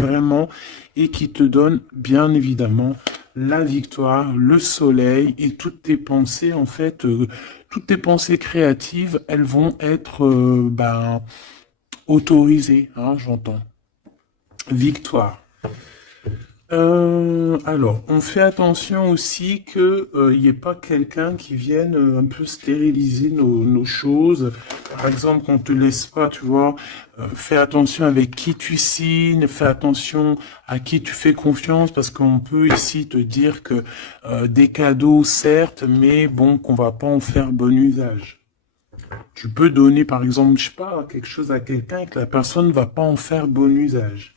vraiment et qui te donne bien évidemment la victoire, le soleil et toutes tes pensées en fait, toutes tes pensées créatives, elles vont être autorisées, hein, j'entends. Victoire. Alors, on fait attention aussi que il n'y ait pas quelqu'un qui vienne un peu stériliser nos choses. Par exemple, qu'on te laisse pas, tu vois. Fais attention avec qui tu signes, fais attention à qui tu fais confiance, parce qu'on peut ici te dire que des cadeaux, certes, mais bon, qu'on va pas en faire bon usage. Tu peux donner, par exemple, je sais pas, quelque chose à quelqu'un et que la personne ne va pas en faire bon usage.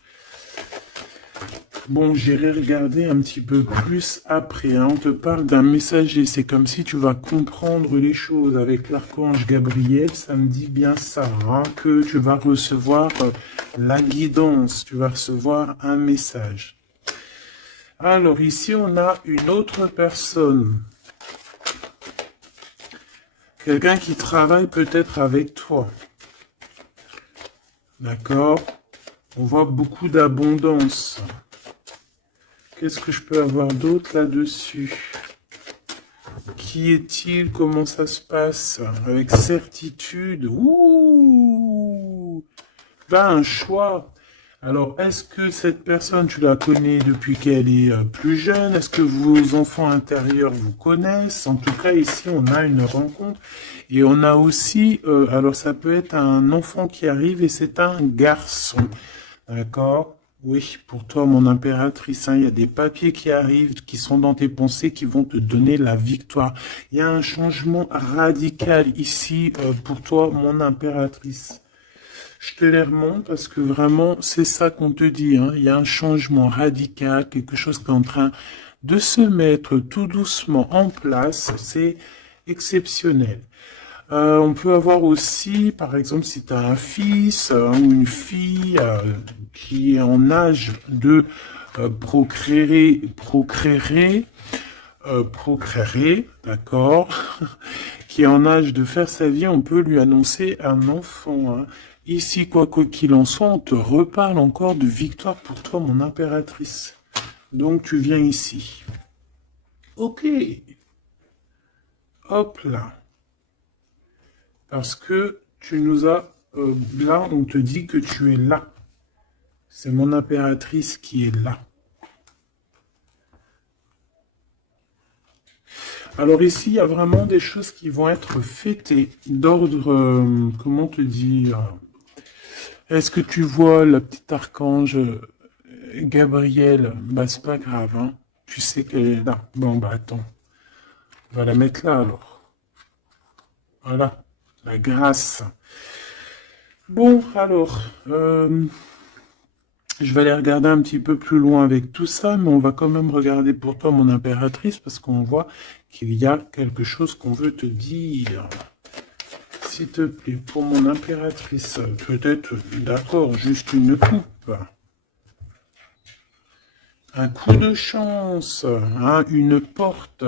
Bon, j'irai regarder un petit peu plus après, hein. On te parle d'un messager. C'est comme si tu vas comprendre les choses avec l'archange Gabriel. Ça me dit bien ça, hein, que tu vas recevoir la guidance. Tu vas recevoir un message. Alors ici, on a une autre personne. Quelqu'un qui travaille peut-être avec toi. D'accord? On voit beaucoup d'abondance. Qu'est-ce que je peux avoir d'autre là-dessus? Qui est-il? Comment ça se passe? Avec certitude. Ouh! Là, un choix. Alors, est-ce que cette personne, tu la connais depuis qu'elle est plus jeune? Est-ce que vos enfants intérieurs vous connaissent? En tout cas, ici, on a une rencontre. Et on a aussi, alors ça peut être un enfant qui arrive et c'est un garçon. D'accord? Oui, pour toi, mon impératrice, hein, il y a des papiers qui arrivent, qui sont dans tes pensées, qui vont te donner la victoire. Il y a un changement radical ici pour toi, mon impératrice. Je te les remonte parce que vraiment, c'est ça qu'on te dit, hein. Il y a un changement radical, quelque chose qui est en train de se mettre tout doucement en place. C'est exceptionnel. On peut avoir aussi, par exemple, si tu as un fils ou une fille qui est en âge de procréer, d'accord, qui est en âge de faire sa vie, on peut lui annoncer un enfant, hein. Ici, quoi qu'il en soit, on te reparle encore de victoire pour toi, mon impératrice. Donc, tu viens ici. Ok, hop là. Parce que tu nous as... là, on te dit que tu es là. C'est mon impératrice qui est là. Alors ici, il y a vraiment des choses qui vont être fêtées d'ordre, comment te dire? Est-ce que tu vois la petite archange Gabrielle? Bah, c'est pas grave, hein. Tu sais qu'elle est là. Bon, bah attends. On va la mettre là alors. Voilà. La grâce. Bon, alors, je vais aller regarder un petit peu plus loin avec tout ça, mais on va quand même regarder pour toi, mon impératrice, parce qu'on voit qu'il y a quelque chose qu'on veut te dire. S'il te plaît, pour mon impératrice, peut-être, d'accord, juste une coupe. Un coup de chance, hein, une porte.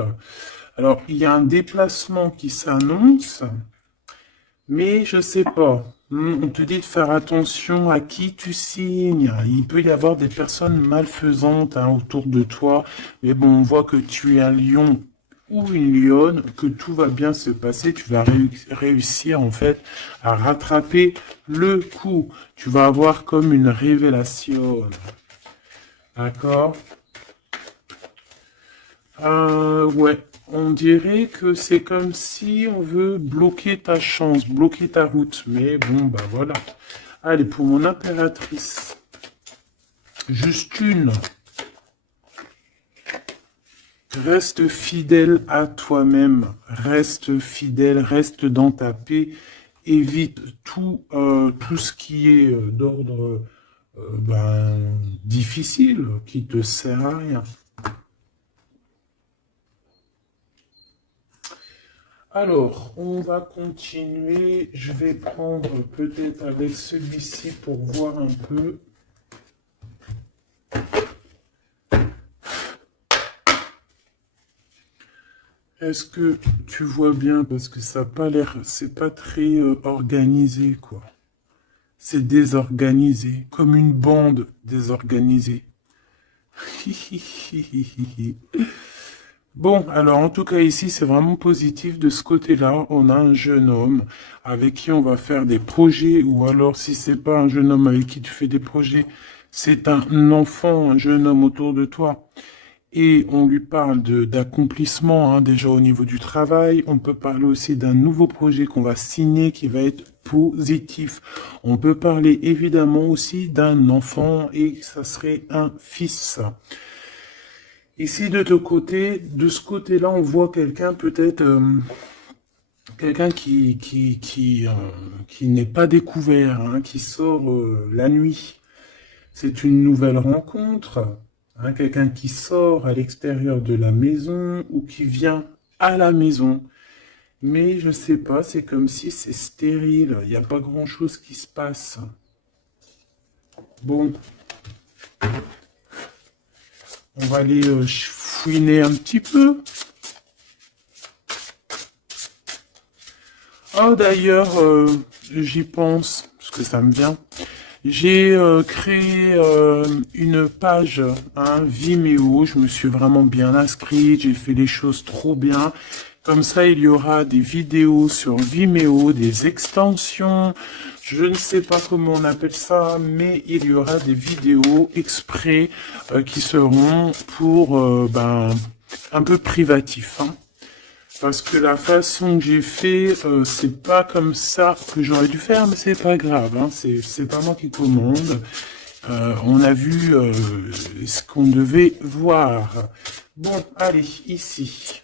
Alors, il y a un déplacement qui s'annonce, mais je sais pas. On te dit de faire attention à qui tu signes. Il peut y avoir des personnes malfaisantes hein, autour de toi. Mais bon, on voit que tu es un lion ou une lionne, que tout va bien se passer. Tu vas réussir en fait à rattraper le coup. Tu vas avoir comme une révélation. D'accord? Ouais. On dirait que c'est comme si on veut bloquer ta chance, bloquer ta route. Mais bon, bah voilà. Allez, pour mon impératrice. Juste une. Reste fidèle à toi-même. Reste fidèle, reste dans ta paix. Évite tout ce qui est d'ordre difficile, qui te sert à rien. Alors, on va continuer. Je vais prendre peut-être avec celui-ci pour voir un peu. Est-ce que tu vois bien? Parce que ça n'a pas l'air, c'est pas très organisé, quoi. C'est désorganisé, comme une bande désorganisée. Bon, alors en tout cas ici, c'est vraiment positif. De ce côté-là, on a un jeune homme avec qui on va faire des projets, ou alors si c'est pas un jeune homme avec qui tu fais des projets, c'est un enfant, un jeune homme autour de toi. Et on lui parle d'accomplissement, hein, déjà au niveau du travail. On peut parler aussi d'un nouveau projet qu'on va signer qui va être positif. On peut parler évidemment aussi d'un enfant et ça serait un fils. Ici, de ce côté-là, on voit quelqu'un peut-être, quelqu'un qui n'est pas découvert, hein, qui sort la nuit. C'est une nouvelle rencontre, hein, quelqu'un qui sort à l'extérieur de la maison ou qui vient à la maison. Mais je sais pas, c'est comme si c'est stérile, il n'y a pas grand-chose qui se passe. Bon, on va aller fouiner un petit peu. Oh, d'ailleurs, j'y pense, parce que ça me vient. J'ai créé une page, hein, Vimeo. Je me suis vraiment bien inscrite. J'ai fait les choses trop bien. Comme ça, il y aura des vidéos sur Vimeo, des extensions. Je ne sais pas comment on appelle ça, mais il y aura des vidéos exprès qui seront pour un peu privatif, hein. Parce que la façon que j'ai fait, c'est pas comme ça que j'aurais dû faire, mais c'est pas grave, hein, c'est pas moi qui commande. On a vu ce qu'on devait voir. Bon, allez, ici.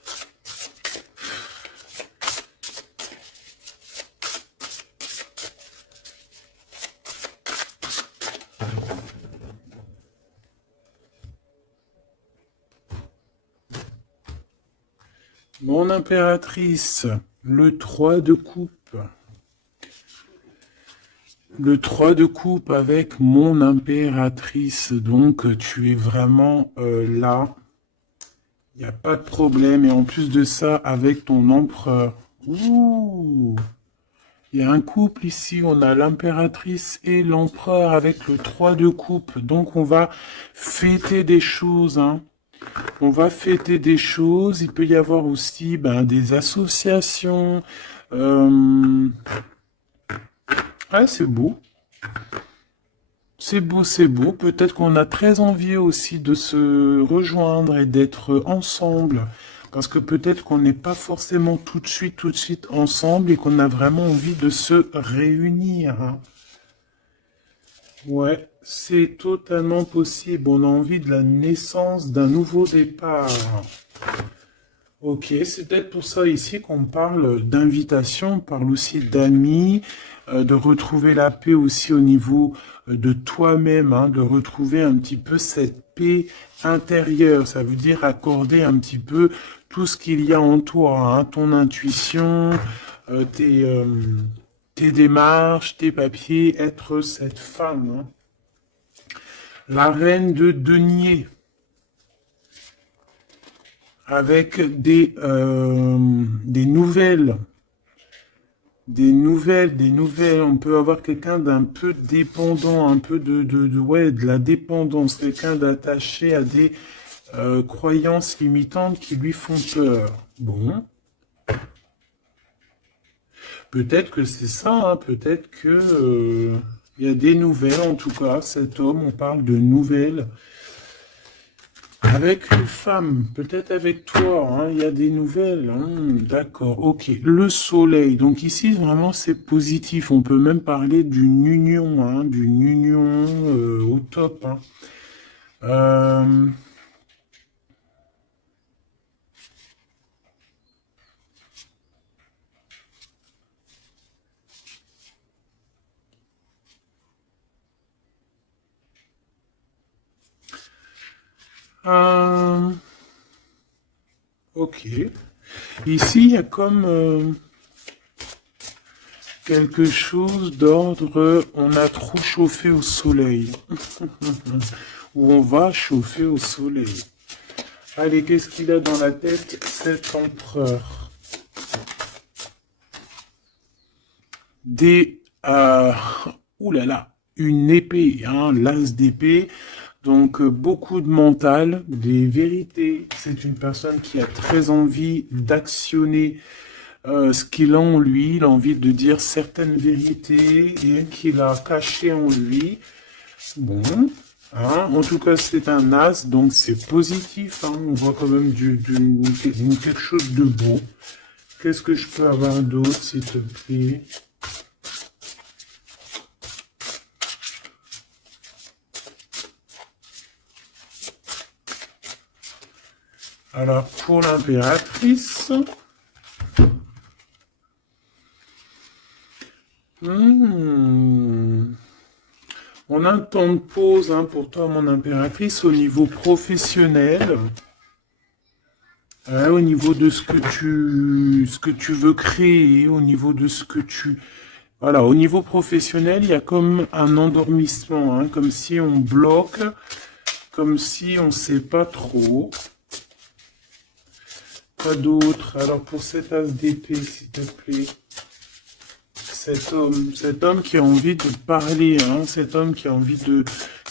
Mon impératrice, le 3 de coupe. Le 3 de coupe avec mon impératrice. Donc, tu es vraiment là. Il n'y a pas de problème. Et en plus de ça, avec ton empereur. Ouh! Il y a un couple ici. On a l'impératrice et l'empereur avec le 3 de coupe. Donc, on va fêter des choses, hein. On va fêter des choses. Il peut y avoir aussi des associations. Ouais, c'est beau. C'est beau, c'est beau. Peut-être qu'on a très envie aussi de se rejoindre et d'être ensemble. Parce que peut-être qu'on n'est pas forcément tout de suite ensemble et qu'on a vraiment envie de se réunir, hein. Ouais, c'est totalement possible. On a envie de la naissance d'un nouveau départ. Ok, c'est peut-être pour ça ici qu'on parle d'invitation, on parle aussi d'amis, de retrouver la paix aussi au niveau de toi-même, hein, de retrouver un petit peu cette paix intérieure. Ça veut dire accorder un petit peu tout ce qu'il y a en toi, hein, ton intuition, euh, tes, euh, tes démarches, tes papiers, être cette femme, hein. La reine de denier, avec des nouvelles. Des nouvelles. On peut avoir quelqu'un d'un peu dépendant, un peu ouais, de la dépendance, quelqu'un d'attaché à des croyances limitantes qui lui font peur. Bon, peut-être que c'est ça, hein, peut-être que il y a des nouvelles, en tout cas, cet homme, on parle de nouvelles. Avec une femme, peut-être avec toi, hein, il y a des nouvelles, hein, d'accord, ok. Le soleil, donc ici vraiment c'est positif, on peut même parler d'une union, hein, au top, hein. Euh, euh, ok. Ici il y a comme quelque chose d'ordre, on a trop chauffé au soleil, ou on va chauffer au soleil. Allez, qu'est-ce qu'il a dans la tête, cet empereur? Des ouh là là, une épée, hein, l'as d'épée. Donc, beaucoup de mental, des vérités. C'est une personne qui a très envie d'actionner ce qu'il a en lui. Il a envie de dire certaines vérités et qu'il a cachées en lui. Bon, hein, en tout cas, c'est un as, donc c'est positif. Hein, on voit quand même quelque chose de beau. Qu'est-ce que je peux avoir d'autre, s'il te plaît? Alors, pour l'impératrice... On a un temps de pause hein, pour toi, mon impératrice, au niveau professionnel. Au niveau de ce que tu veux créer, au niveau de ce que tu... Voilà, au niveau professionnel, il y a comme un endormissement, hein, comme si on bloque, comme si on ne sait pas trop. Pas d'autre. Alors pour cet as d'épée, s'il te plaît. Cet homme qui a envie de parler, hein, cet homme qui a envie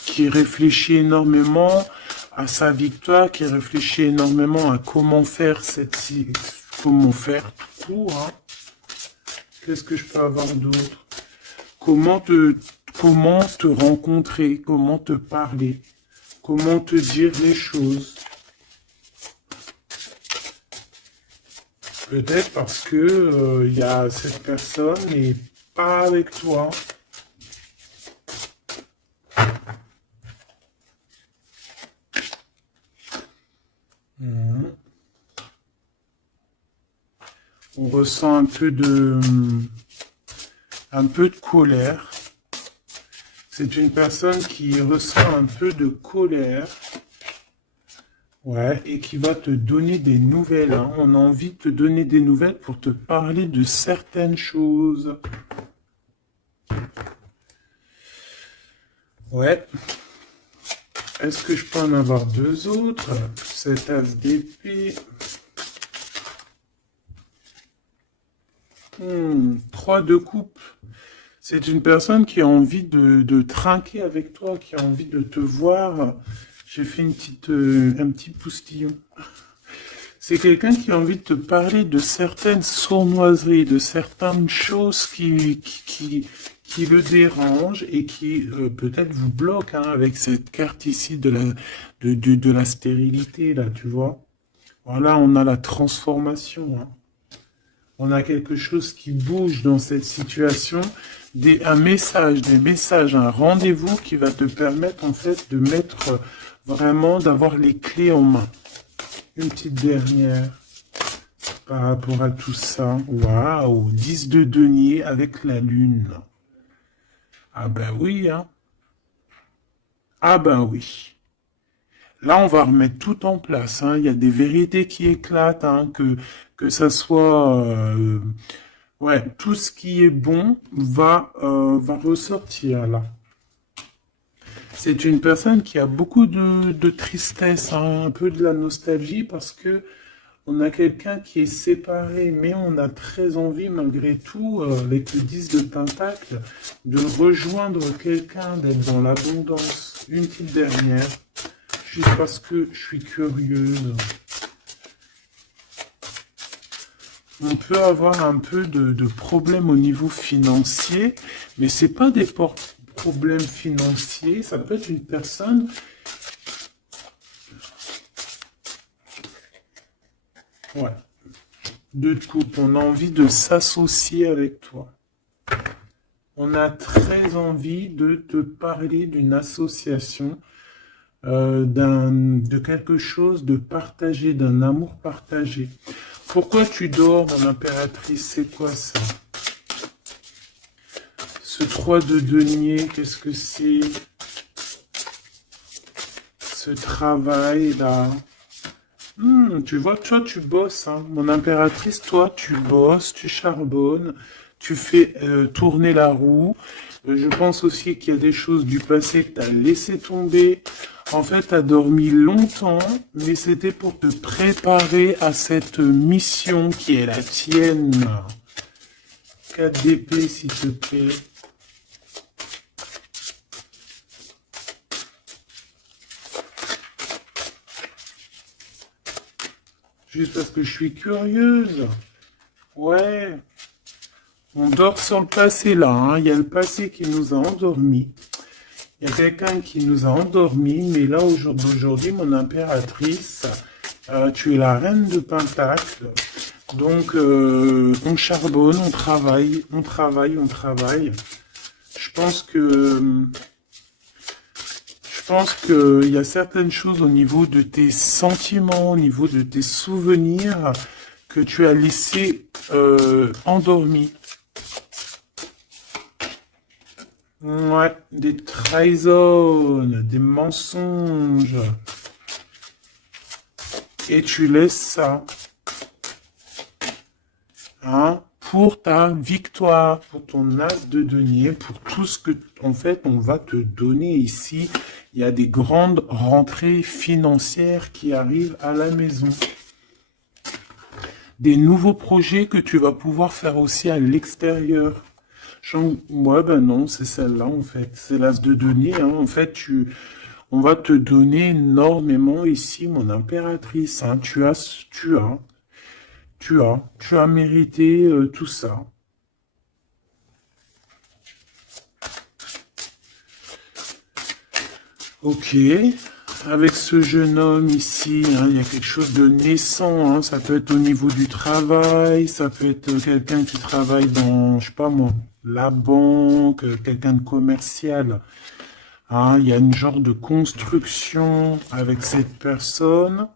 qui réfléchit énormément à sa victoire, qui réfléchit énormément à comment faire comment faire tout court, hein. Qu'est-ce que je peux avoir d'autre? Comment te rencontrer, comment te parler, comment te dire les choses. Peut-être parce que y a cette personne n'est pas avec toi. On ressent un peu de colère. C'est une personne qui ressent un peu de colère. Ouais, et qui va te donner des nouvelles. Hein. On a envie de te donner des nouvelles pour te parler de certaines choses. Ouais. Est-ce que je peux en avoir deux autres? Cet as d'épée. 3 de coupe. C'est une personne qui a envie de trinquer avec toi, qui a envie de te voir. J'ai fait un petit poustillon. C'est quelqu'un qui a envie de te parler de certaines sournoiseries, de certaines choses qui le dérangent et qui peut-être vous bloquent hein, avec cette carte ici de la stérilité, là, tu vois. Voilà, on a la transformation. Hein. On a quelque chose qui bouge dans cette situation. Des messages, un rendez-vous qui va te permettre en fait de mettre vraiment, d'avoir les clés en main. Une petite dernière par rapport à tout ça. Waouh, 10 de denier avec la lune. Ah ben oui, hein. Ah ben oui. Là, on va remettre tout en place. Hein. Il y a des vérités qui éclatent, hein, que ça soit... ouais, tout ce qui est bon va ressortir là. C'est une personne qui a beaucoup de tristesse, hein, un peu de la nostalgie, parce que on a quelqu'un qui est séparé, mais on a très envie, malgré tout, avec le 10 de Pentacle, de rejoindre quelqu'un, d'être dans l'abondance. Une petite dernière, juste parce que je suis curieuse. On peut avoir un peu de problèmes au niveau financier, mais c'est pas des problèmes financiers, ça peut être une personne... Ouais. De coupe, on a envie de s'associer avec toi. On a très envie de te parler d'une association, de quelque chose de partagé, d'un amour partagé. Pourquoi tu dors, mon impératrice? C'est quoi ça? Ce 3 de denier, qu'est-ce que c'est? Ce travail-là. Tu vois, toi, tu bosses, hein. Mon impératrice, toi, tu bosses, tu charbonnes, tu fais tourner la roue. Je pense aussi qu'il y a des choses du passé que tu as laissé tomber. En fait, tu as dormi longtemps, mais c'était pour te préparer à cette mission qui est la tienne. 4 d'épée, s'il te plaît. Juste parce que je suis curieuse. Ouais. On dort sur le passé là, hein. Il y a le passé qui nous a endormis. Il y a quelqu'un qui nous a endormis, mais là aujourd'hui, mon impératrice, tu es la reine de Pentacle. Donc on charbonne, on travaille, on travaille, on travaille. Je pense que il y a certaines choses au niveau de tes sentiments, au niveau de tes souvenirs que tu as laissé endormis. Ouais, des trahisons, des mensonges. Et tu laisses ça, hein, pour ta victoire, pour ton as de denier, pour tout ce que, en fait, on va te donner ici. Il y a des grandes rentrées financières qui arrivent à la maison. Des nouveaux projets que tu vas pouvoir faire aussi à l'extérieur. Ouais, ben non, c'est celle-là, en fait. C'est l'as de denier, hein. En fait, on va te donner énormément ici, mon impératrice, hein. Tu as mérité tout ça. Ok, avec ce jeune homme ici, hein, il y a quelque chose de naissant, hein. Ça peut être au niveau du travail, ça peut être quelqu'un qui travaille dans, je sais pas moi, la banque, quelqu'un de commercial. Hein, il y a une genre de construction avec cette personne.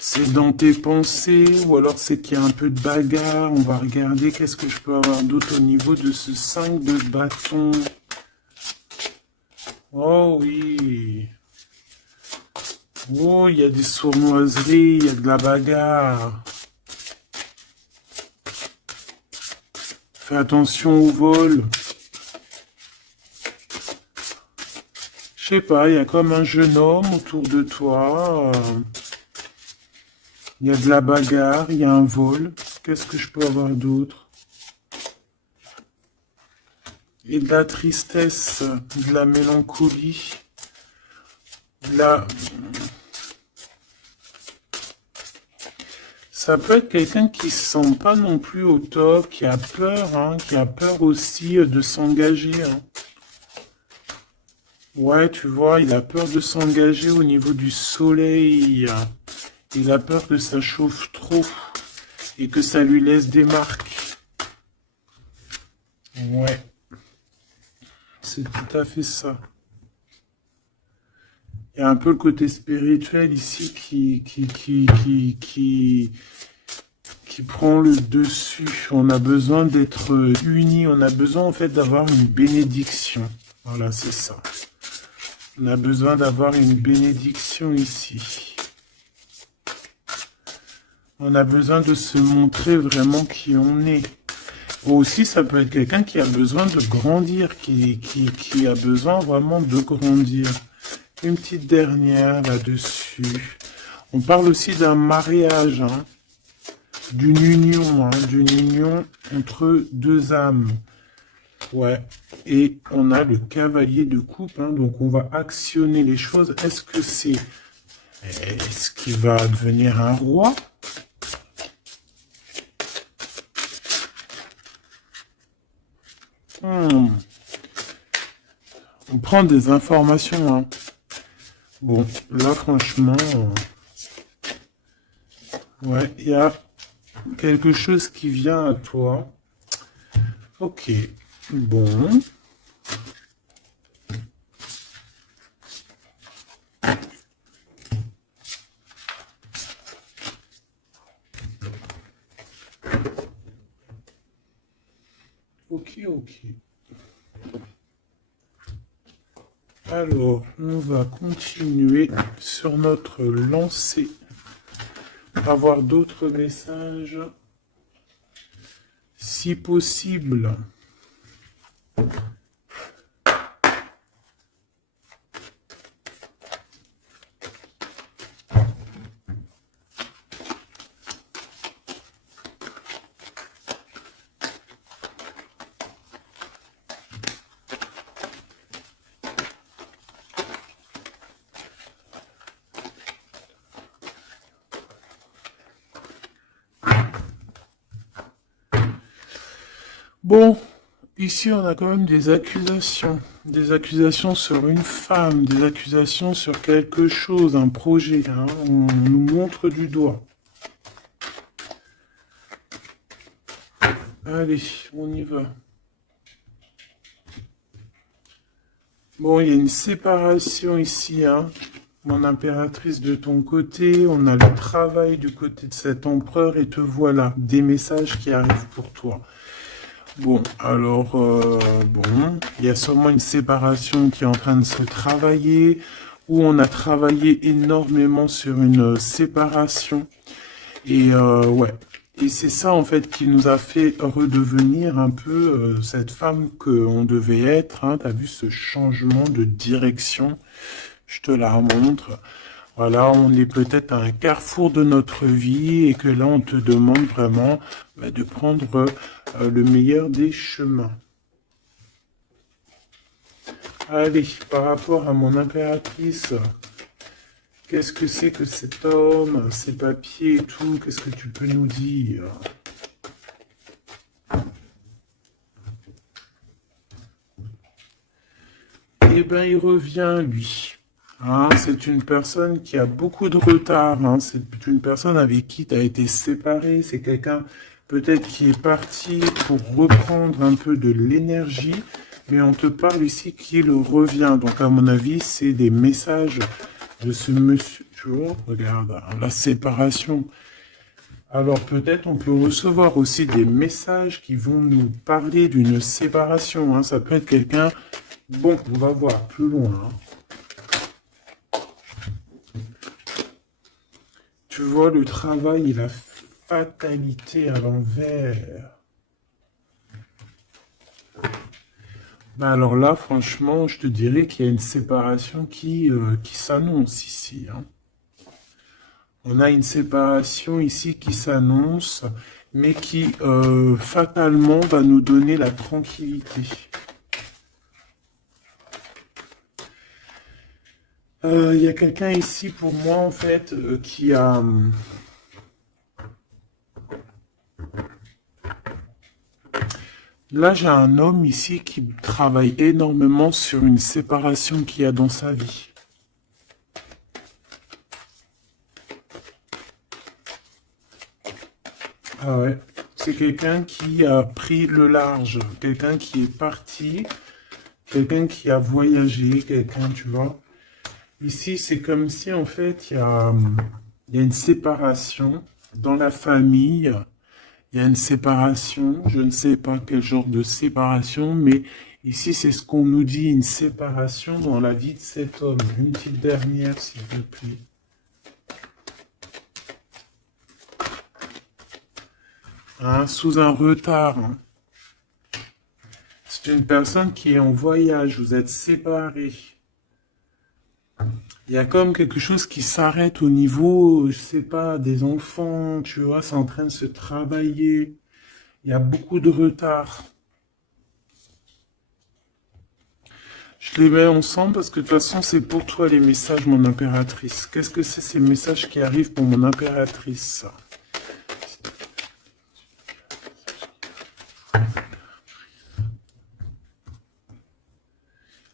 C'est dans tes pensées, ou alors c'est qu'il y a un peu de bagarre. On va regarder qu'est-ce que je peux avoir d'autre au niveau de ce 5 de bâton. Oh oui. Oh, il y a des sournoiseries, il y a de la bagarre. Fais attention au vol. Je sais pas, il y a comme un jeune homme autour de toi. Il y a de la bagarre, il y a un vol. Qu'est-ce que je peux avoir d'autre? Et de la tristesse, de la mélancolie, de la... Ça peut être quelqu'un qui se sent pas non plus au top, qui a peur, hein, qui a peur aussi de s'engager. Hein. Ouais, tu vois, il a peur de s'engager au niveau du soleil. Il a peur que ça chauffe trop et que ça lui laisse des marques. Ouais, c'est tout à fait ça. Il y a un peu le côté spirituel ici qui prend le dessus. On a besoin d'être unis. On a besoin en fait d'avoir une bénédiction. Voilà, c'est ça. On a besoin d'avoir une bénédiction ici. On a besoin de se montrer vraiment qui on est. Ou aussi, ça peut être quelqu'un qui a besoin de grandir, qui a besoin vraiment de grandir. Une petite dernière là-dessus. On parle aussi d'un mariage, hein, d'une union entre deux âmes. Ouais. Et on a le cavalier de coupe, hein, donc on va actionner les choses. Est-ce qu'il va devenir un roi? On prend des informations, hein. Bon, là, franchement, ouais, il y a quelque chose qui vient à toi. Ok, bon. Ok, ok. Alors, on va continuer sur notre lancée. Avoir d'autres messages, si possible. Bon, ici on a quand même des accusations. Des accusations sur une femme, des accusations sur quelque chose, un projet, hein. On nous montre du doigt. Allez, on y va. Bon, il y a une séparation ici, hein. Mon impératrice de ton côté, on a le travail du côté de cet empereur et te voilà, des messages qui arrivent pour toi. Bon, alors, bon, il y a sûrement une séparation qui est en train de se travailler, où on a travaillé énormément sur une séparation. Et ouais, et c'est ça en fait qui nous a fait redevenir un peu cette femme qu'on devait être. Hein. Tu as vu ce changement de direction? Je te la remontre. Voilà, on est peut-être à un carrefour de notre vie et que là, on te demande vraiment de prendre le meilleur des chemins. Allez, par rapport à mon impératrice, qu'est-ce que c'est que cet homme, ses papiers et tout, qu'est-ce que tu peux nous dire? Eh bien, il revient, lui. Hein, c'est une personne qui a beaucoup de retard. Hein, c'est une personne avec qui tu as été séparé. C'est quelqu'un peut-être qui est parti pour reprendre un peu de l'énergie. Mais on te parle ici qu'il revient. Donc, à mon avis, c'est des messages de ce monsieur. Tu vois, regarde, la séparation. Alors, peut-être on peut recevoir aussi des messages qui vont nous parler d'une séparation. Hein. Ça peut être quelqu'un... Bon, on va voir plus loin. Hein. Tu vois, le travail et la fatalité à l'envers. Ben alors là, franchement, je te dirais qu'il y a une séparation qui s'annonce ici. Hein. On a une séparation ici qui s'annonce, mais qui fatalement va nous donner la tranquillité. Il y a quelqu'un ici pour moi en fait qui a... Là j'ai un homme ici qui travaille énormément sur une séparation qu'il y a dans sa vie. Ah ouais, c'est quelqu'un qui a pris le large, quelqu'un qui est parti, quelqu'un qui a voyagé, quelqu'un, tu vois. Ici, c'est comme si, en fait, il y a une séparation dans la famille. Il y a une séparation. Je ne sais pas quel genre de séparation, mais ici, c'est ce qu'on nous dit, une séparation dans la vie de cet homme. Une petite dernière, s'il vous plaît. Hein, sous un retard. Hein. C'est une personne qui est en voyage. Vous êtes séparés. Il y a comme quelque chose qui s'arrête au niveau, je sais pas, des enfants, tu vois, c'est en train de se travailler. Il y a beaucoup de retard. Je les mets ensemble parce que de toute façon, c'est pour toi les messages, mon impératrice. Qu'est-ce que c'est ces messages qui arrivent pour mon impératrice?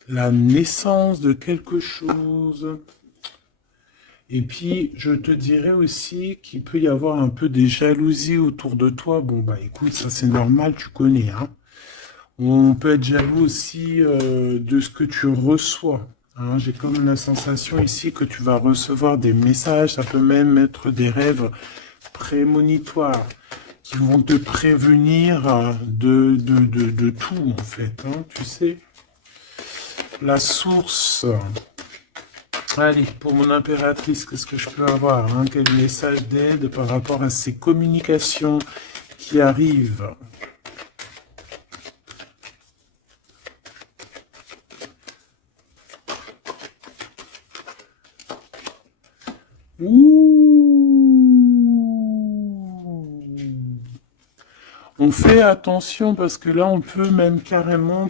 La naissance de quelque chose. Et puis, je te dirais aussi qu'il peut y avoir un peu des jalousies autour de toi. Bon, bah écoute, ça c'est normal, tu connais, hein. On peut être jaloux aussi de ce que tu reçois. Hein. J'ai comme la sensation ici que tu vas recevoir des messages, ça peut même être des rêves prémonitoires qui vont te prévenir de tout, en fait. Hein, tu sais, la source. Allez, pour mon impératrice, qu'est-ce que je peux avoir hein? Quel message d'aide par rapport à ces communications qui arrivent? Ouh. On fait attention parce que là, on peut même carrément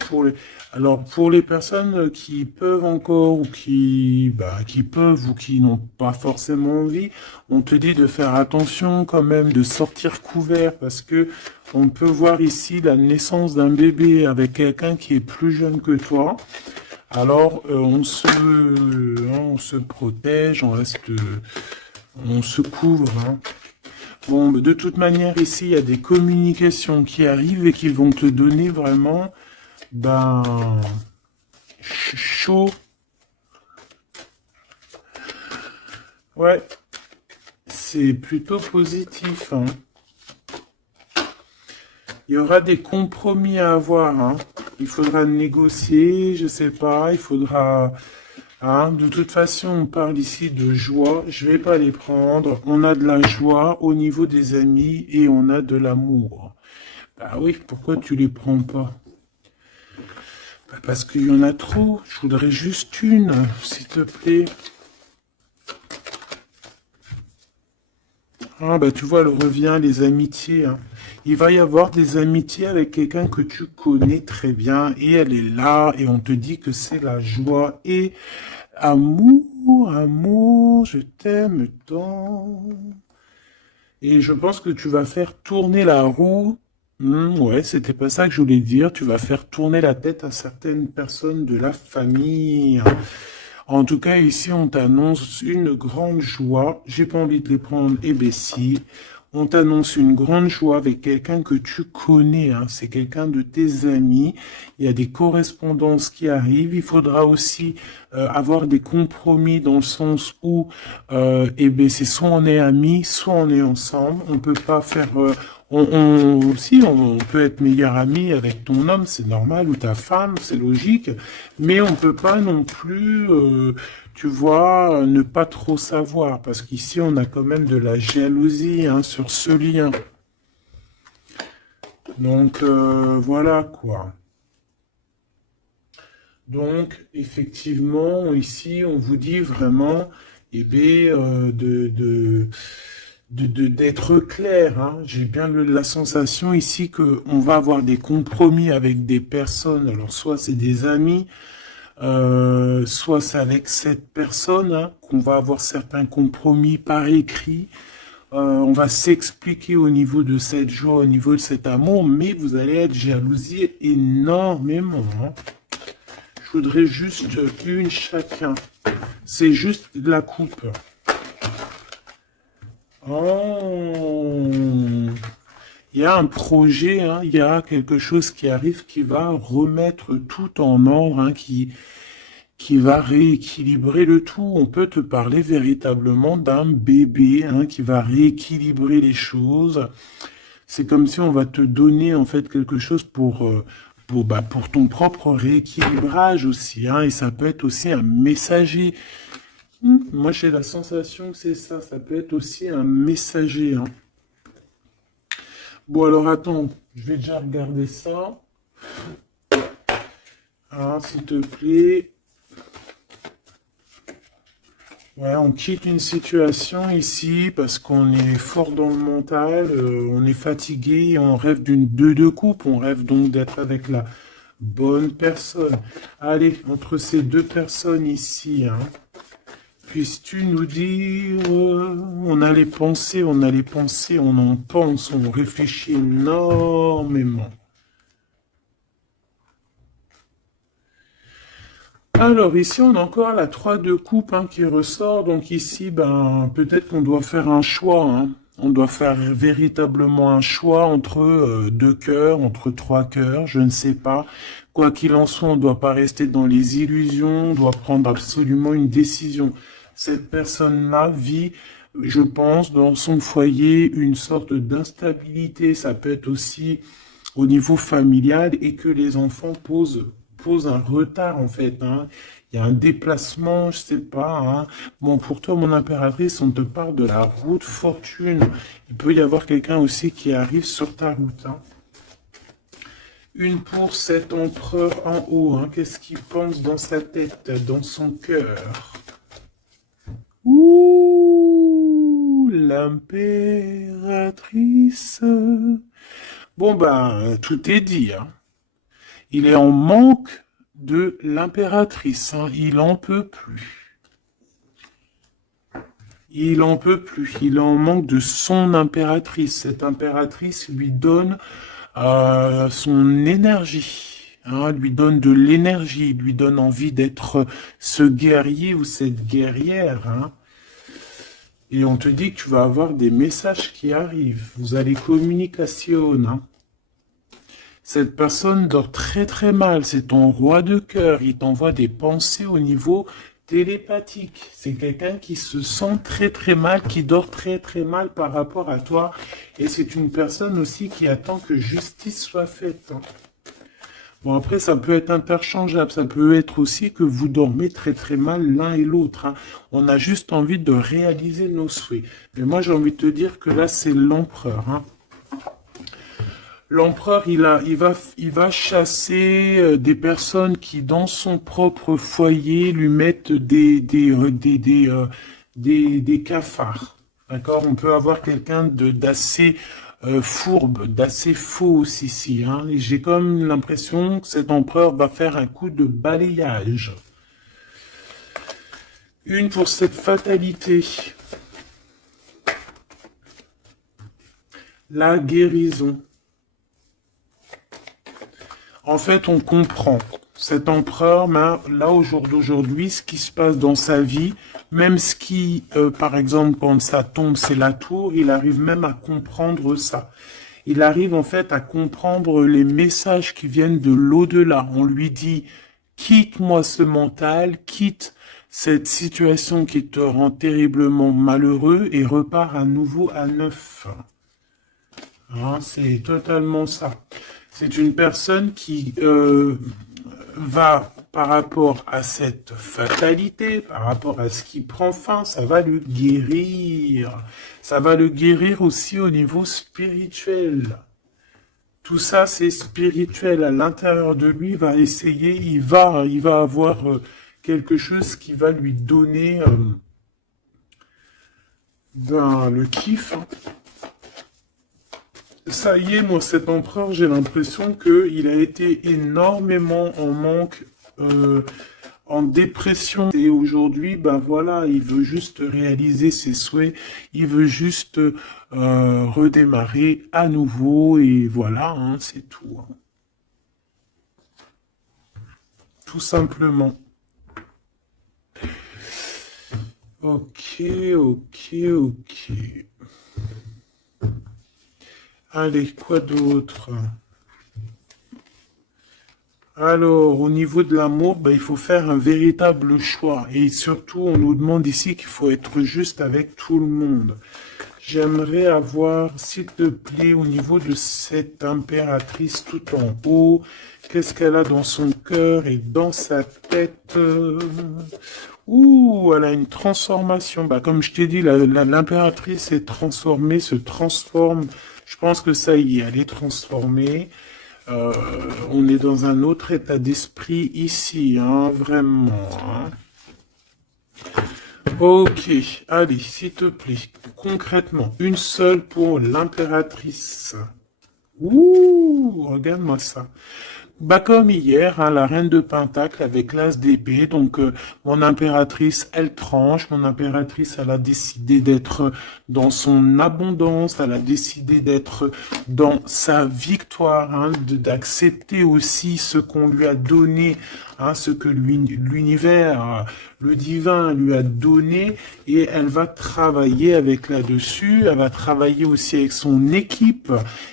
alors pour les personnes qui peuvent encore ou qui peuvent ou qui n'ont pas forcément envie, on te dit de faire attention quand même, de sortir couvert parce que on peut voir ici la naissance d'un bébé avec quelqu'un qui est plus jeune que toi. Alors, on se protège, on se couvre, hein. Bon, de toute manière, ici, il y a des communications qui arrivent et qui vont te donner vraiment, ben, chaud. Ouais, c'est plutôt positif, hein. Il y aura des compromis à avoir, hein. Il faudra négocier, je sais pas, il faudra... Hein, de toute façon, on parle ici de joie. Je vais pas les prendre. On a de la joie au niveau des amis et on a de l'amour. Bah oui, pourquoi tu les prends pas? Bah parce qu'il y en a trop. Je voudrais juste une, s'il te plaît. Ah bah tu vois, elle revient, les amitiés, hein. Il va y avoir des amitiés avec quelqu'un que tu connais très bien et elle est là et on te dit que c'est la joie et amour, amour, je t'aime tant. Et je pense que tu vas faire tourner la roue. Ouais, c'était pas ça que je voulais dire. Tu vas faire tourner la tête à certaines personnes de la famille. En tout cas, ici, on t'annonce une grande joie. J'ai pas envie de les prendre ébaissis. On t'annonce une grande joie avec quelqu'un que tu connais, hein. C'est quelqu'un de tes amis. Il y a des correspondances qui arrivent. Il faudra aussi avoir des compromis dans le sens où, eh ben, c'est soit on est amis, soit on est ensemble. On peut pas faire si, on peut être meilleur ami avec ton homme, c'est normal, ou ta femme, c'est logique, mais on peut pas non plus, tu vois, ne pas trop savoir, parce qu'ici, on a quand même de la jalousie, hein, sur ce lien. Donc, voilà, quoi. Donc, effectivement, ici, on vous dit vraiment, eh bien, d'être clair, hein. J'ai bien la sensation ici que on va avoir des compromis avec des personnes. Alors, soit c'est des amis, soit c'est avec cette personne, hein, qu'on va avoir certains compromis par écrit. On va s'expliquer au niveau de cette joie, au niveau de cet amour, mais vous allez être jalousie énormément, hein. Je voudrais juste une chacun. C'est juste de la coupe. Oh, il y a un projet, hein, il y a quelque chose qui arrive qui va remettre tout en ordre, hein, qui va rééquilibrer le tout. On peut te parler véritablement d'un bébé, hein, qui va rééquilibrer les choses. C'est comme si on va te donner en fait quelque chose pour ton propre rééquilibrage aussi, hein, et ça peut être aussi un messager. Moi, j'ai la sensation que c'est ça. Ça peut être aussi un messager, hein. Bon, alors attends, je vais déjà regarder ça. Ah, s'il te plaît. Ouais, on quitte une situation ici parce qu'on est fort dans le mental, on est fatigué, on rêve d'une deux coupe, on rêve donc d'être avec la bonne personne. Allez, entre ces deux personnes ici, hein, puisses-tu nous dire, on a les pensées, on en pense, on réfléchit énormément. Alors ici, on a encore la 3 de coupe, hein, qui ressort. Donc ici, ben, peut-être qu'on doit faire un choix, hein. On doit faire véritablement un choix entre deux cœurs, entre trois cœurs, je ne sais pas. Quoi qu'il en soit, on ne doit pas rester dans les illusions, on doit prendre absolument une décision. Cette personne-là vit, je pense, dans son foyer une sorte d'instabilité. Ça peut être aussi au niveau familial et que les enfants posent un retard en fait, hein. Il y a un déplacement, je sais pas, hein. Bon, pour toi, mon impératrice, on te parle de la route fortune. Il peut y avoir quelqu'un aussi qui arrive sur ta route, hein. Une pour cet empereur en haut, hein. Qu'est-ce qu'il pense dans sa tête, dans son cœur? Ouh, l'impératrice. Bon, ben, tout est dit, hein. Il est en manque de l'impératrice, hein. Il en peut plus. Il en peut plus. Il est en manque de son impératrice. Cette impératrice lui donne son énergie, hein, lui donne de l'énergie, lui donne envie d'être ce guerrier ou cette guerrière, hein. Et on te dit que tu vas avoir des messages qui arrivent. Vous allez communication, hein. Cette personne dort très très mal. C'est ton roi de cœur. Il t'envoie des pensées au niveau télépathique. C'est quelqu'un qui se sent très très mal, qui dort très très mal par rapport à toi. Et c'est une personne aussi qui attend que justice soit faite, hein. Bon, après, ça peut être interchangeable. Ça peut être aussi que vous dormez très très mal l'un et l'autre, hein. On a juste envie de réaliser nos souhaits. Mais moi, j'ai envie de te dire que là, c'est l'empereur, hein. L'empereur, il va chasser des personnes qui, dans son propre foyer, lui mettent des cafards. D'accord? On peut avoir quelqu'un d'assez fourbe, d'assez faux ici, hein. Et j'ai comme l'impression que cet empereur va faire un coup de balayage. Une pour cette fatalité. La guérison. En fait, on comprend. Cet empereur, là, au jour d'aujourd'hui, ce qui se passe dans sa vie, même ce qui, par exemple, quand ça tombe, c'est la tour, il arrive même à comprendre ça. Il arrive, en fait, à comprendre les messages qui viennent de l'au-delà. On lui dit, quitte-moi ce mental, quitte cette situation qui te rend terriblement malheureux et repars à nouveau à neuf. Hein, c'est totalement ça. C'est une personne qui va, par rapport à cette fatalité, par rapport à ce qui prend fin, ça va le guérir. Ça va le guérir aussi au niveau spirituel. Tout ça, c'est spirituel. À l'intérieur de lui, il va essayer, il va avoir quelque chose qui va lui donner le kiff, hein. Ça y est, moi, cet empereur, j'ai l'impression qu'il a été énormément en manque, en dépression. Et aujourd'hui, ben voilà, il veut juste réaliser ses souhaits, il veut juste redémarrer à nouveau, et voilà, hein, c'est tout, hein. Tout simplement. Ok, ok, ok. Allez, quoi d'autre? Alors, au niveau de l'amour, ben, il faut faire un véritable choix. Et surtout, on nous demande ici qu'il faut être juste avec tout le monde. J'aimerais avoir, s'il te plaît, au niveau de cette impératrice tout en haut, qu'est-ce qu'elle a dans son cœur et dans sa tête? Ouh, elle a une transformation. Bah, comme je t'ai dit, l'impératrice est transformée, se transforme. Je pense que ça y est, elle est transformée. On est dans un autre état d'esprit ici, hein, vraiment, hein. Ok, allez, s'il te plaît, concrètement, une seule pour l'impératrice. Ouh, regarde-moi ça. Bah comme hier, hein, la reine de Pentacle avec l'as d'épée, donc mon impératrice, elle tranche, mon impératrice, elle a décidé d'être dans son abondance, elle a décidé d'être dans sa victoire, hein, d'accepter aussi ce qu'on lui a donné, hein, ce que l'univers, le divin lui a donné, et elle va travailler avec là-dessus, elle va travailler aussi avec son équipe,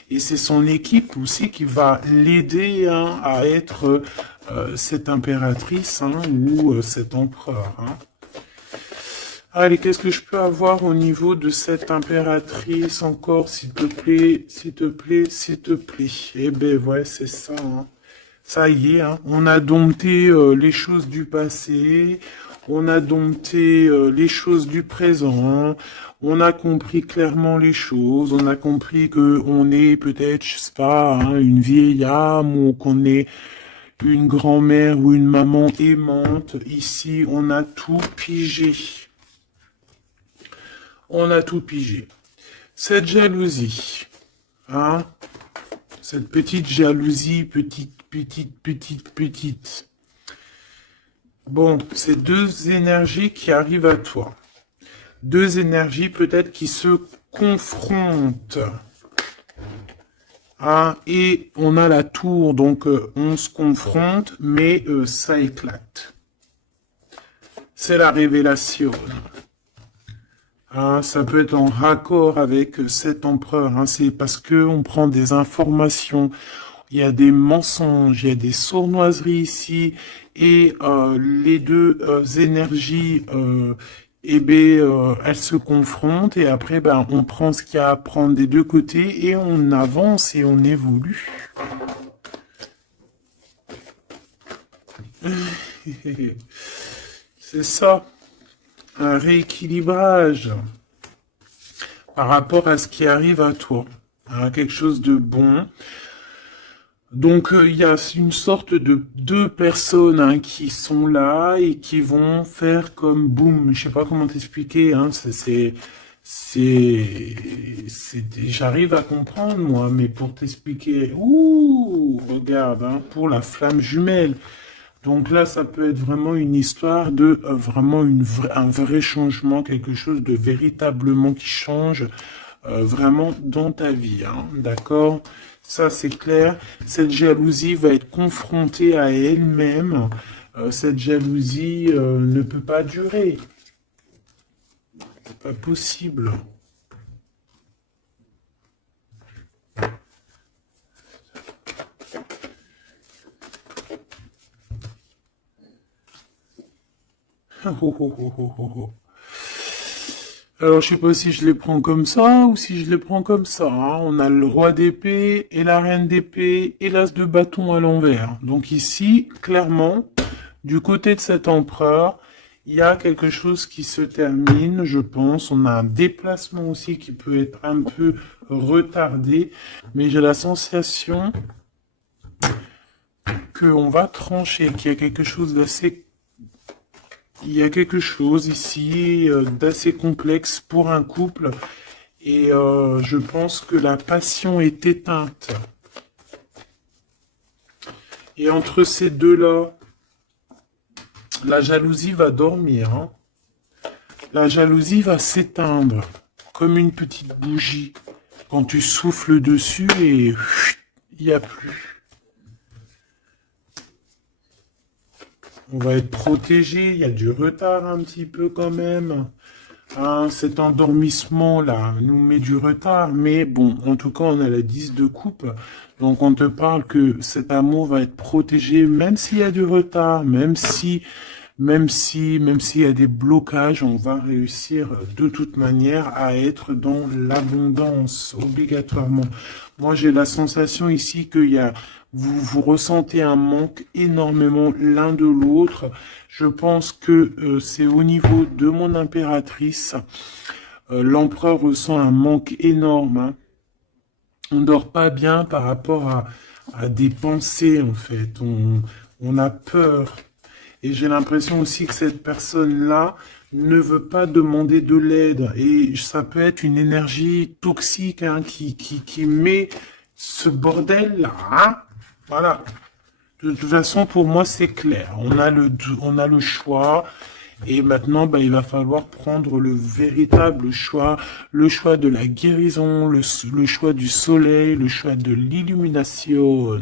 et c'est son équipe aussi qui va l'aider, hein, à être cette impératrice, hein, ou cet empereur, hein. Allez, qu'est-ce que je peux avoir au niveau de cette impératrice encore, s'il te plaît, s'il te plaît, s'il te plaît. Eh ben ouais, c'est ça, hein. Ça y est, hein, on a dompté les choses du passé, on a dompté les choses du présent, on a compris clairement les choses, on a compris que on est peut-être, je sais pas, hein, une vieille âme, ou qu'on est une grand-mère ou une maman aimante. Ici, on a tout pigé. On a tout pigé. Cette jalousie, hein, Cette petite jalousie, petite. Bon, c'est deux énergies qui arrivent à toi. Deux énergies peut-être qui se confrontent. Ah, et on a la tour, donc on se confronte, mais ça éclate. C'est la révélation. Ah, ça peut être en raccord avec cet empereur. Hein, c'est parce que on prend des informations. Il y a des mensonges, il y a des sournoiseries ici, et les deux énergies, elles se confrontent, et après, ben, on prend ce qu'il y a à prendre des deux côtés, et on avance et on évolue. C'est ça, un rééquilibrage par rapport à ce qui arrive à toi, hein, quelque chose de bon. Donc il y a une sorte de deux personnes hein, qui sont là et qui vont faire comme boum. Je sais pas comment t'expliquer. Hein, j'arrive à comprendre moi, mais pour t'expliquer, ouh, regarde, hein, pour la flamme jumelle. Donc là, ça peut être vraiment une histoire de vraiment un vrai changement, quelque chose de véritablement qui change vraiment dans ta vie, hein, d'accord? Ça, c'est clair. Cette jalousie va être confrontée à elle-même. Cette jalousie ne peut pas durer. C'est pas possible. Oh, oh, oh, oh, oh, oh. Alors, je sais pas si je les prends comme ça ou si je les prends comme ça. Hein. On a le roi d'épée et la reine d'épée et l'as de bâton à l'envers. Donc ici, clairement, du côté de cet empereur, il y a quelque chose qui se termine, je pense. On a un déplacement aussi qui peut être un peu retardé. Mais j'ai la sensation qu'on va trancher, qu'il y a quelque chose d'assez... Il y a quelque chose ici d'assez complexe pour un couple et je pense que la passion est éteinte. Et entre ces deux-là, la jalousie va dormir. Hein. La jalousie va s'éteindre comme une petite bougie quand tu souffles dessus et il n'y a plus. On va être protégé, il y a du retard un petit peu quand même. Hein, cet endormissement-là nous met du retard, mais bon, en tout cas, on a la 10 de coupe. Donc, on te parle que cet amour va être protégé, même s'il y a du retard, même s'il y a des blocages, on va réussir de toute manière à être dans l'abondance, obligatoirement. Moi, j'ai la sensation ici vous ressentez un manque énormément l'un de l'autre. Je pense que c'est au niveau de mon impératrice. L'empereur ressent un manque énorme. Hein. On dort pas bien par rapport à des pensées, en fait. On a peur. Et j'ai l'impression aussi que cette personne-là ne veut pas demander de l'aide. Et ça peut être une énergie toxique hein, qui met ce bordel-là. Hein. Voilà. De toute façon, pour moi, c'est clair. On a le choix. Et maintenant, il va falloir prendre le véritable choix. Le choix de la guérison, le choix du soleil, le choix de l'illumination.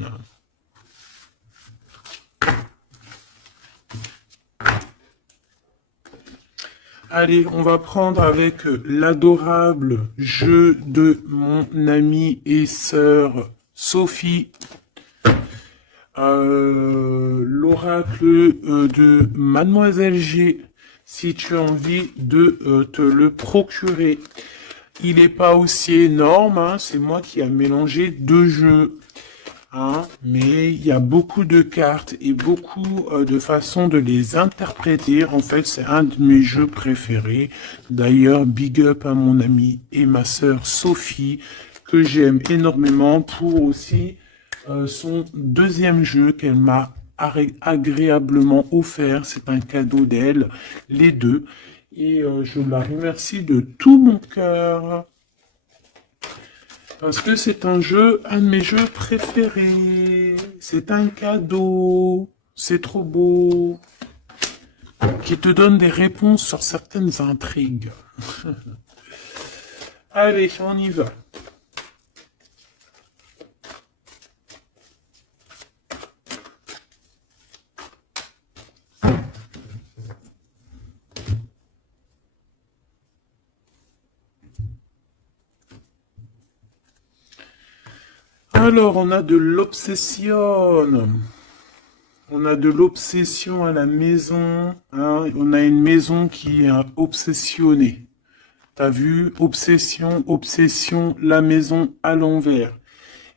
Allez, on va prendre avec l'adorable jeu de mon amie et sœur Sophie. L'oracle de Mademoiselle G, si tu as envie de te le procurer. Il n'est pas aussi énorme, hein, c'est moi qui ai mélangé deux jeux. Hein, mais il y a beaucoup de cartes et beaucoup de façons de les interpréter. En fait, c'est un de mes jeux préférés. D'ailleurs, big up à mon amie et ma sœur Sophie, que j'aime énormément pour aussi son deuxième jeu qu'elle m'a agréablement offert. C'est un cadeau d'elle, les deux. Et je la remercie de tout mon cœur. Parce que c'est un jeu, un de mes jeux préférés. C'est un cadeau. C'est trop beau. Qui te donne des réponses sur certaines intrigues. Allez, on y va. Alors, on a de l'obsession. On a de l'obsession à la maison. Hein. On a une maison qui est obsessionnée. T'as vu? Obsession, obsession, la maison à l'envers.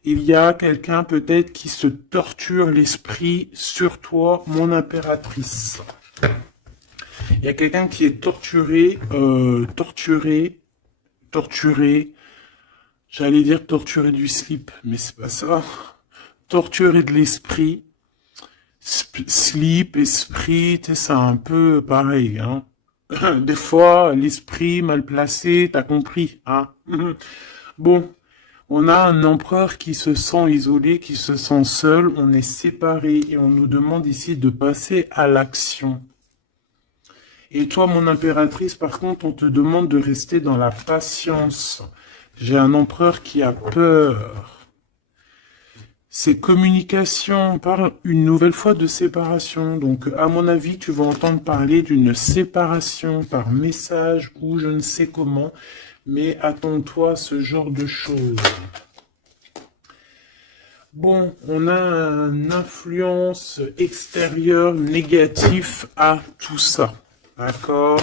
Il y a quelqu'un peut-être qui se torture l'esprit sur toi, mon impératrice. Il y a quelqu'un qui est torturé, torturé. J'allais dire torturé du slip, mais c'est pas ça. Torturé de l'esprit. Slip, esprit, c'est un peu pareil, hein. Des fois, l'esprit mal placé, t'as compris, hein. Bon, on a un empereur qui se sent isolé, qui se sent seul, on est séparés et on nous demande ici de passer à l'action. Et toi, mon impératrice, par contre, on te demande de rester dans la patience. J'ai un empereur qui a peur. C'est communication, on parle une nouvelle fois de séparation. Donc, à mon avis, tu vas entendre parler d'une séparation par message ou je ne sais comment. Mais attends-toi à ce genre de choses. Bon, on a une influence extérieure négative à tout ça. D'accord?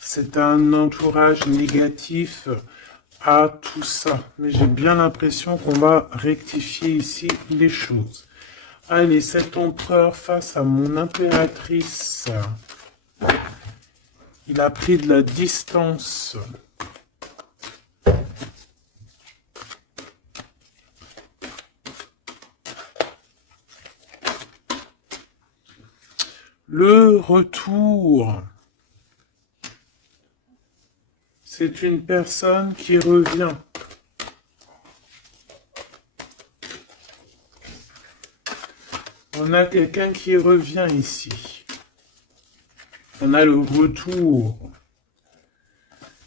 C'est un entourage négatif à tout ça. Mais j'ai bien l'impression qu'on va rectifier ici les choses. Allez, cet empereur face à mon impératrice. Il a pris de la distance. Le retour. C'est une personne qui revient. On a quelqu'un qui revient ici. On a le retour.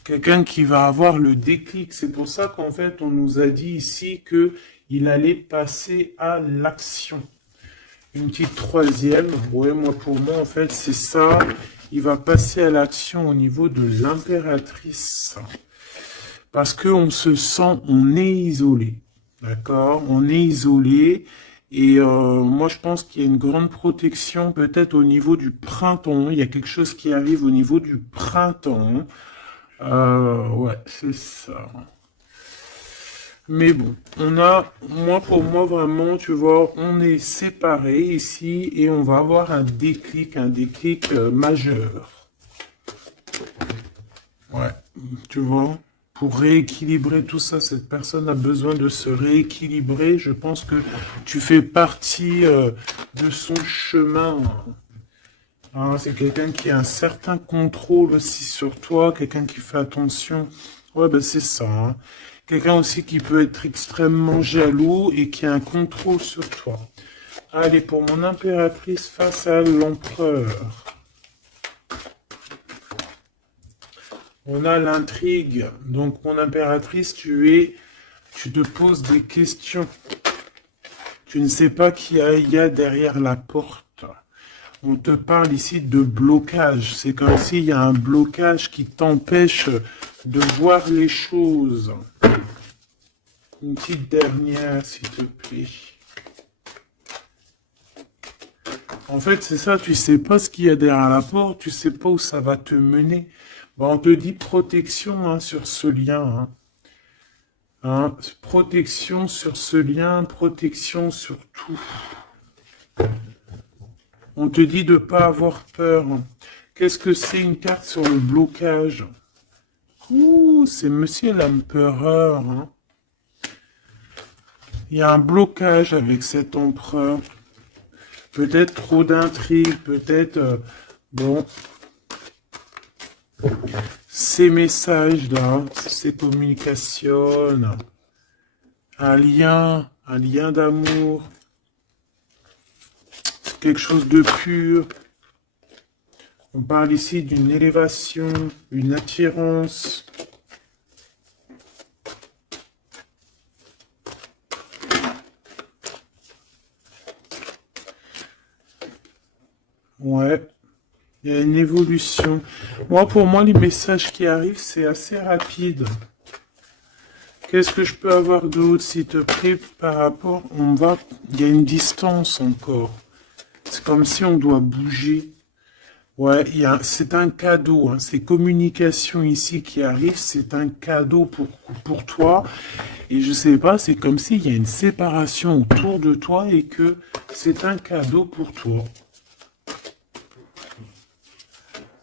Quelqu'un qui va avoir le déclic. C'est pour ça qu'en fait, on nous a dit ici qu'il allait passer à l'action. Une petite troisième. Ouais, pour moi, en fait, c'est ça. Il va passer à l'action au niveau de l'impératrice. Parce qu'on se sent, on est isolé. D'accord? On est isolé. Et moi, je pense qu'il y a une grande protection peut-être au niveau du printemps. Il y a quelque chose qui arrive au niveau du printemps. Ouais, c'est ça. Mais bon, pour moi, vraiment, tu vois, on est séparés ici et on va avoir un déclic majeur. Ouais, tu vois, pour rééquilibrer tout ça, cette personne a besoin de se rééquilibrer. Je pense que tu fais partie de son chemin. Hein, c'est quelqu'un qui a un certain contrôle aussi sur toi, quelqu'un qui fait attention. Ouais, ben c'est ça. Hein. Quelqu'un aussi qui peut être extrêmement jaloux et qui a un contrôle sur toi. Allez, pour mon impératrice face à l'empereur. On a l'intrigue. Donc, mon impératrice, tu te poses des questions. Tu ne sais pas qui il y a derrière la porte. On te parle ici de blocage. C'est comme s'il y a un blocage qui t'empêche de voir les choses. Une petite dernière, s'il te plaît. En fait, c'est ça, tu sais pas ce qu'il y a derrière la porte, tu sais pas où ça va te mener. Bon, on te dit protection hein, sur ce lien. Hein. Hein, protection sur ce lien, protection sur tout. On te dit de ne pas avoir peur. Qu'est-ce que c'est une carte sur le blocage? Ouh, c'est Monsieur l'Empereur. Hein. Il y a un blocage avec cet empereur. Peut-être trop d'intrigues, peut-être... bon. Ces messages-là, ces communications... un lien d'amour, quelque chose de pur. On parle ici d'une élévation, une attirance. Ouais, il y a une évolution. Moi, pour moi, les messages qui arrivent, c'est assez rapide. Qu'est-ce que je peux avoir d'autre, s'il te plaît, par rapport... Il y a une distance encore. C'est comme si on doit bouger. Ouais, c'est un cadeau, hein. Ces communications ici qui arrivent, c'est un cadeau pour toi. Et je sais pas, c'est comme s'il y a une séparation autour de toi et que c'est un cadeau pour toi.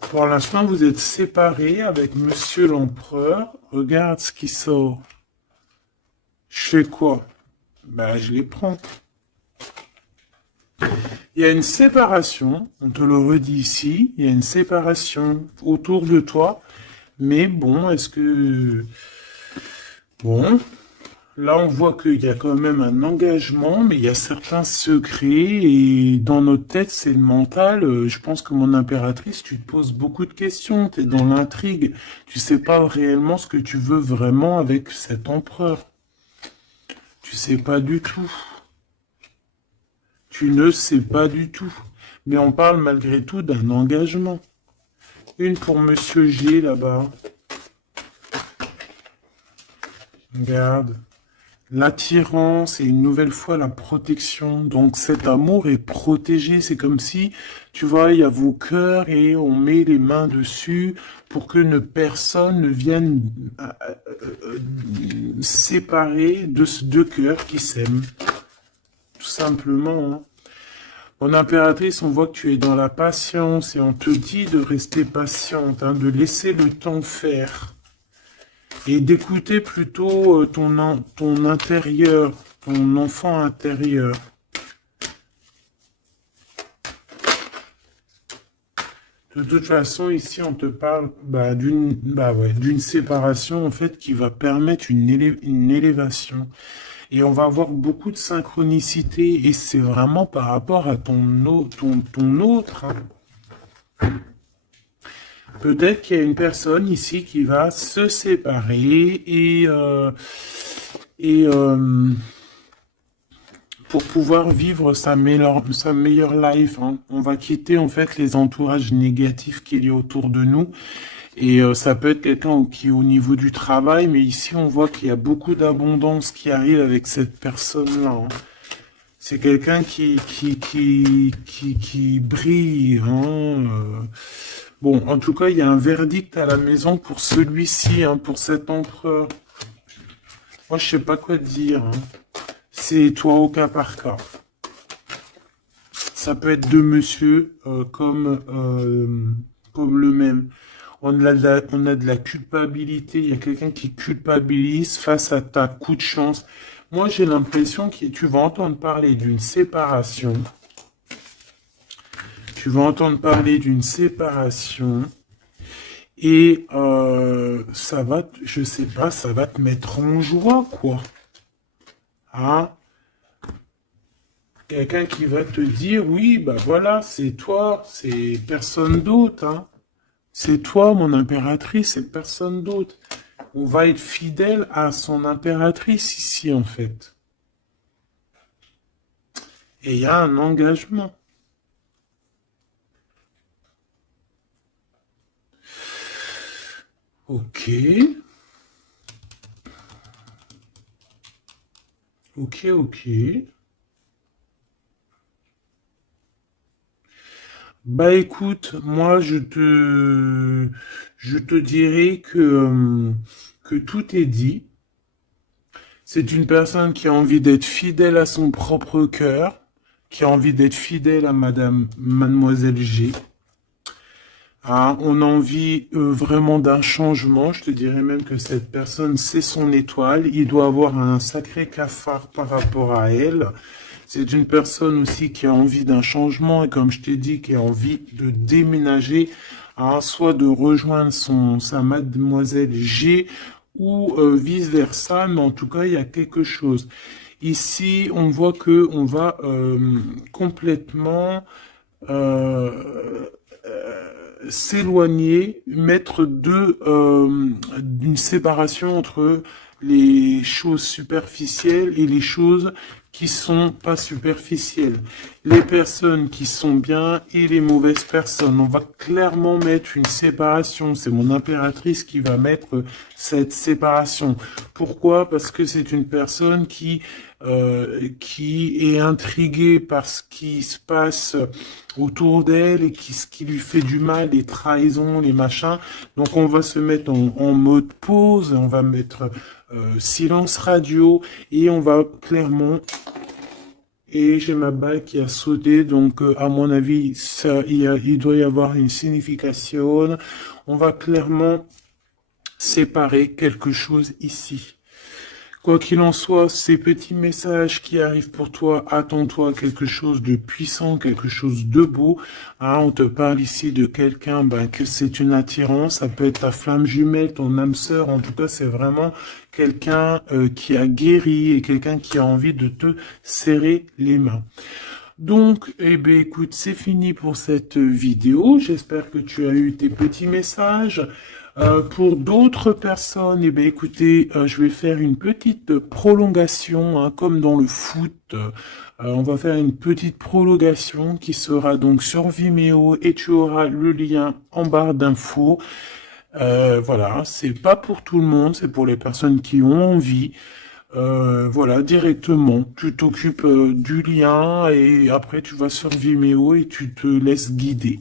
Pour l'instant, vous êtes séparés avec Monsieur l'Empereur. Regarde ce qui sort. Je fais quoi? Bah, je les prends. Il y a une séparation, on te le redit ici, il y a une séparation autour de toi. Mais bon, est-ce que... Bon, là on voit qu'il y a quand même un engagement, mais il y a certains secrets, et dans notre tête, c'est le mental. Je pense que mon impératrice, tu te poses beaucoup de questions, tu es dans l'intrigue, tu sais pas réellement ce que tu veux vraiment avec cet empereur. Tu sais pas du tout. Tu ne sais pas du tout. Mais on parle malgré tout d'un engagement. Une pour Monsieur G là-bas. Regarde. L'attirance et une nouvelle fois la protection. Donc cet amour est protégé. C'est comme si, tu vois, il y a vos cœurs et on met les mains dessus pour que personne ne vienne séparer de ces deux cœurs qui s'aiment. Tout simplement. Hein. Mon impératrice, on voit que tu es dans la patience et on te dit de rester patiente, hein, de laisser le temps faire. Et d'écouter plutôt ton intérieur, ton enfant intérieur. De toute façon, ici, on te parle d'une séparation, en fait, qui va permettre une élévation. Et on va avoir beaucoup de synchronicité, et c'est vraiment par rapport à ton autre. Hein. Peut-être qu'il y a une personne ici qui va se séparer pour pouvoir vivre sa meilleure life. Hein. On va quitter en fait les entourages négatifs qu'il y a autour de nous. Et ça peut être quelqu'un qui est au niveau du travail, mais ici on voit qu'il y a beaucoup d'abondance qui arrive avec cette personne-là. Hein. C'est quelqu'un qui brille. Hein. Bon, en tout cas, il y a un verdict à la maison pour celui-ci, hein, pour cet empereur. Moi, je sais pas quoi te dire. Hein. C'est toi au cas par cas. Ça peut être deux monsieur comme le même. On a de la culpabilité. Il y a quelqu'un qui culpabilise face à ta coup de chance. Moi, j'ai l'impression que tu vas entendre parler d'une séparation. Tu vas entendre parler d'une séparation. Et ça va, je sais pas, ça va te mettre en joie, quoi. Hein? Quelqu'un qui va te dire, oui, bah voilà, c'est toi, c'est personne d'autre, hein. C'est toi, mon impératrice, c'est personne d'autre. On va être fidèle à son impératrice ici, en fait. Et il y a un engagement. Ok. Ok. Bah écoute, moi je te dirais que tout est dit. C'est une personne qui a envie d'être fidèle à son propre cœur, qui a envie d'être fidèle à Mademoiselle G. Ah, on a envie vraiment d'un changement. Je te dirais même que cette personne, c'est son étoile. Il doit avoir un sacré cafard par rapport à elle. C'est une personne aussi qui a envie d'un changement et comme je t'ai dit, qui a envie de déménager, hein, soit de rejoindre sa mademoiselle G ou vice versa, mais en tout cas il y a quelque chose. Ici on voit que on va complètement s'éloigner, mettre d'une séparation entre les choses superficielles et les choses qui sont pas superficielles. Les personnes qui sont bien et les mauvaises personnes. On va clairement mettre une séparation. C'est mon impératrice qui va mettre cette séparation. Pourquoi? Parce que c'est une personne qui est intriguée par ce qui se passe autour d'elle et ce qui lui fait du mal, les trahisons, les machins. Donc on va se mettre en mode pause, on va mettre silence radio et on va clairement... Et j'ai ma balle qui a sauté, donc à mon avis, il doit y avoir une signification. On va clairement séparer quelque chose ici. Quoi qu'il en soit, ces petits messages qui arrivent pour toi, attends-toi quelque chose de puissant, quelque chose de beau. Hein, on te parle ici de quelqu'un, que c'est une attirance, ça peut être ta flamme jumelle, ton âme sœur, en tout cas c'est vraiment quelqu'un qui a guéri et quelqu'un qui a envie de te serrer les mains. Donc, eh bien, écoute, c'est fini pour cette vidéo. J'espère que tu as eu tes petits messages. Pour d'autres personnes, eh bien, écoutez, je vais faire une petite prolongation, hein, comme dans le foot. On va faire une petite prolongation qui sera donc sur Vimeo et tu auras le lien en barre d'infos. Voilà, c'est pas pour tout le monde, c'est pour les personnes qui ont envie. Voilà, directement, tu t'occupes du lien et après tu vas sur Vimeo et tu te laisses guider.